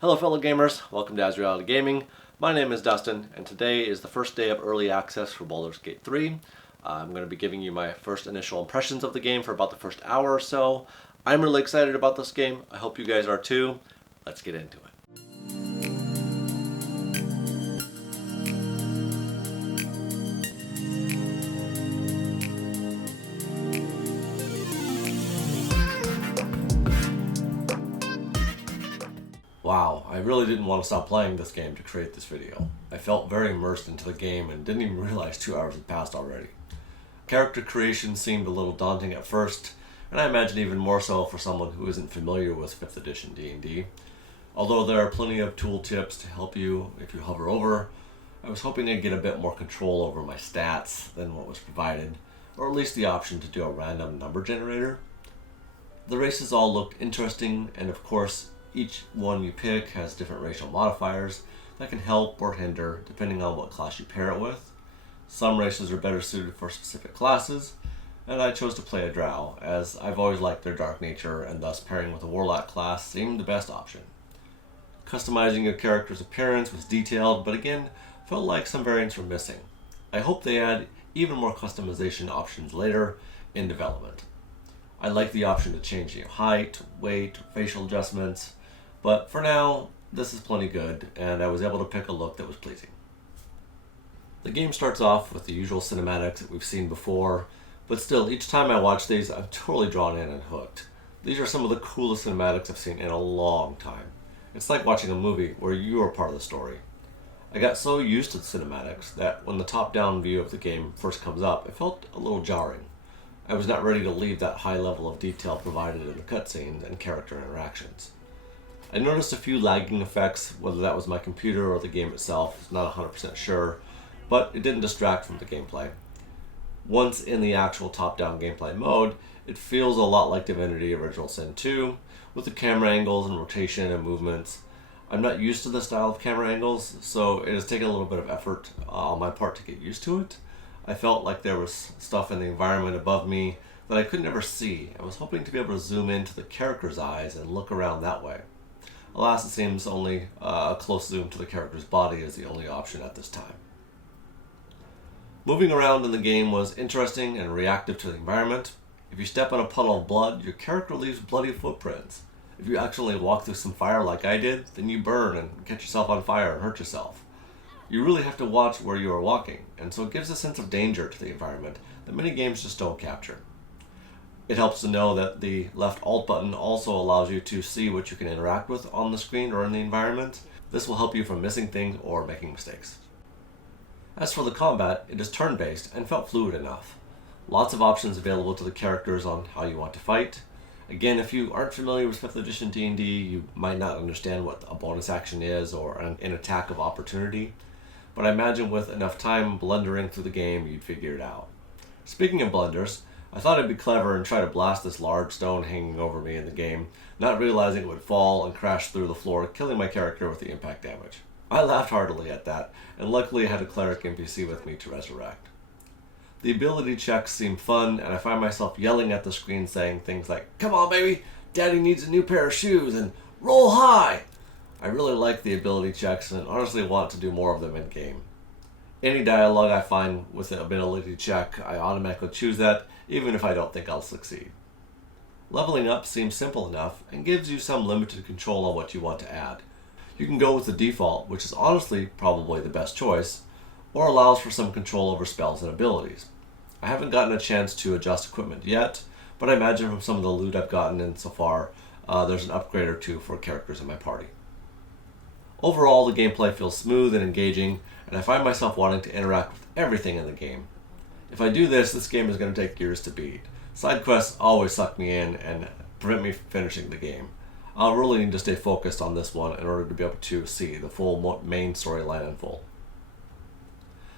Hello fellow gamers, welcome to Azreality Gaming. My name is Dustin, and today is the first day of early access for Baldur's Gate 3. I'm going to be giving you my first initial impressions of the game for about the first hour or so. I'm really excited about this game. I hope you guys are too. Let's get into it. Wow, I really didn't want to stop playing this game to create this video. I felt very immersed into the game and didn't even realize 2 hours had passed already. Character creation seemed a little daunting at first, and I imagine even more so for someone who isn't familiar with 5th edition D&D. Although there are plenty of tooltips to help you if you hover over, I was hoping I'd get a bit more control over my stats than what was provided, or at least the option to do a random number generator. The races all looked interesting, and of course, each one you pick has different racial modifiers that can help or hinder depending on what class you pair it with. Some races are better suited for specific classes, and I chose to play a drow, as I've always liked their dark nature, and thus pairing with a warlock class seemed the best option. Customizing your character's appearance was detailed, but again, felt like some variants were missing. I hope they add even more customization options later in development. I like the option to change your height, weight, facial adjustments, but for now, this is plenty good, and I was able to pick a look that was pleasing. The game starts off with the usual cinematics that we've seen before, but still, each time I watch these, I'm totally drawn in and hooked. These are some of the coolest cinematics I've seen in a long time. It's like watching a movie where you are part of the story. I got so used to the cinematics that when the top-down view of the game first comes up, it felt a little jarring. I was not ready to leave that high level of detail provided in the cutscenes and character interactions. I noticed a few lagging effects, whether that was my computer or the game itself, not 100% sure, but it didn't distract from the gameplay. Once in the actual top-down gameplay mode, it feels a lot like Divinity Original Sin 2, with the camera angles and rotation and movements. I'm not used to this style of camera angles, so it has taken a little bit of effort on my part to get used to it. I felt like there was stuff in the environment above me that I could never see. I was hoping to be able to zoom into the character's eyes and look around that way. Alas, it seems only a close zoom to the character's body is the only option at this time. Moving around in the game was interesting and reactive to the environment. If you step on a puddle of blood, your character leaves bloody footprints. If you accidentally walk through some fire like I did, then you burn and catch yourself on fire and hurt yourself. You really have to watch where you are walking, and so it gives a sense of danger to the environment that many games just don't capture. It helps to know that the left Alt button also allows you to see what you can interact with on the screen or in the environment. This will help you from missing things or making mistakes. As for the combat, it is turn-based and felt fluid enough. Lots of options available to the characters on how you want to fight. Again, if you aren't familiar with 5th edition D&D, you might not understand what a bonus action is or an attack of opportunity, but I imagine with enough time blundering through the game, you'd figure it out. Speaking of blunders, I thought I'd be clever and try to blast this large stone hanging over me in the game, not realizing it would fall and crash through the floor, killing my character with the impact damage. I laughed heartily at that, and luckily I had a cleric NPC with me to resurrect. The ability checks seem fun, and I find myself yelling at the screen saying things like, "Come on baby, daddy needs a new pair of shoes," and "Roll high!" I really like the ability checks and honestly want to do more of them in game. Any dialogue I find with the ability check, I automatically choose that, even if I don't think I'll succeed. Leveling up seems simple enough and gives you some limited control on what you want to add. You can go with the default, which is honestly probably the best choice, or allows for some control over spells and abilities. I haven't gotten a chance to adjust equipment yet, but I imagine from some of the loot I've gotten in so far, there's an upgrade or two for characters in my party. Overall, the gameplay feels smooth and engaging, and I find myself wanting to interact with everything in the game. If I do this game is going to take years to beat. Side quests always suck me in and prevent me from finishing the game. I'll really need to stay focused on this one in order to be able to see the full main storyline unfold.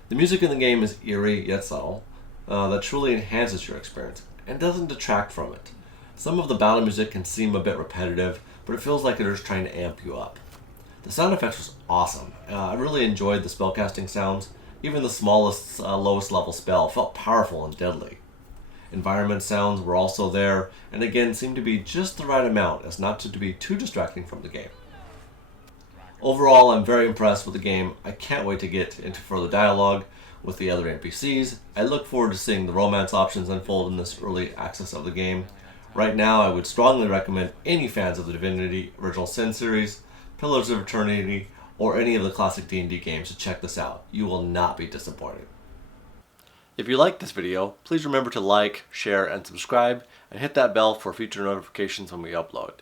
The music in the game is eerie yet subtle, that truly enhances your experience and doesn't detract from it. Some of the battle music can seem a bit repetitive, but it feels like it is trying to amp you up. The sound effects was awesome. I really enjoyed the spellcasting sounds. Even the smallest, lowest level spell felt powerful and deadly. Environment sounds were also there, and again seemed to be just the right amount as not to be too distracting from the game. Overall, I'm very impressed with the game. I can't wait to get into further dialogue with the other NPCs. I look forward to seeing the romance options unfold in this early access of the game. Right now, I would strongly recommend any fans of the Divinity Original Sin series, Pillars of Eternity, or any of the classic D&D games to check this out. You will not be disappointed. If you liked this video, please remember to like, share, and subscribe, and hit that bell for future notifications when we upload.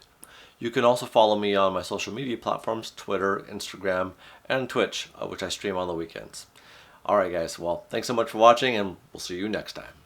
You can also follow me on my social media platforms, Twitter, Instagram, and Twitch, which I stream on the weekends. Alright guys, well, thanks so much for watching, and we'll see you next time.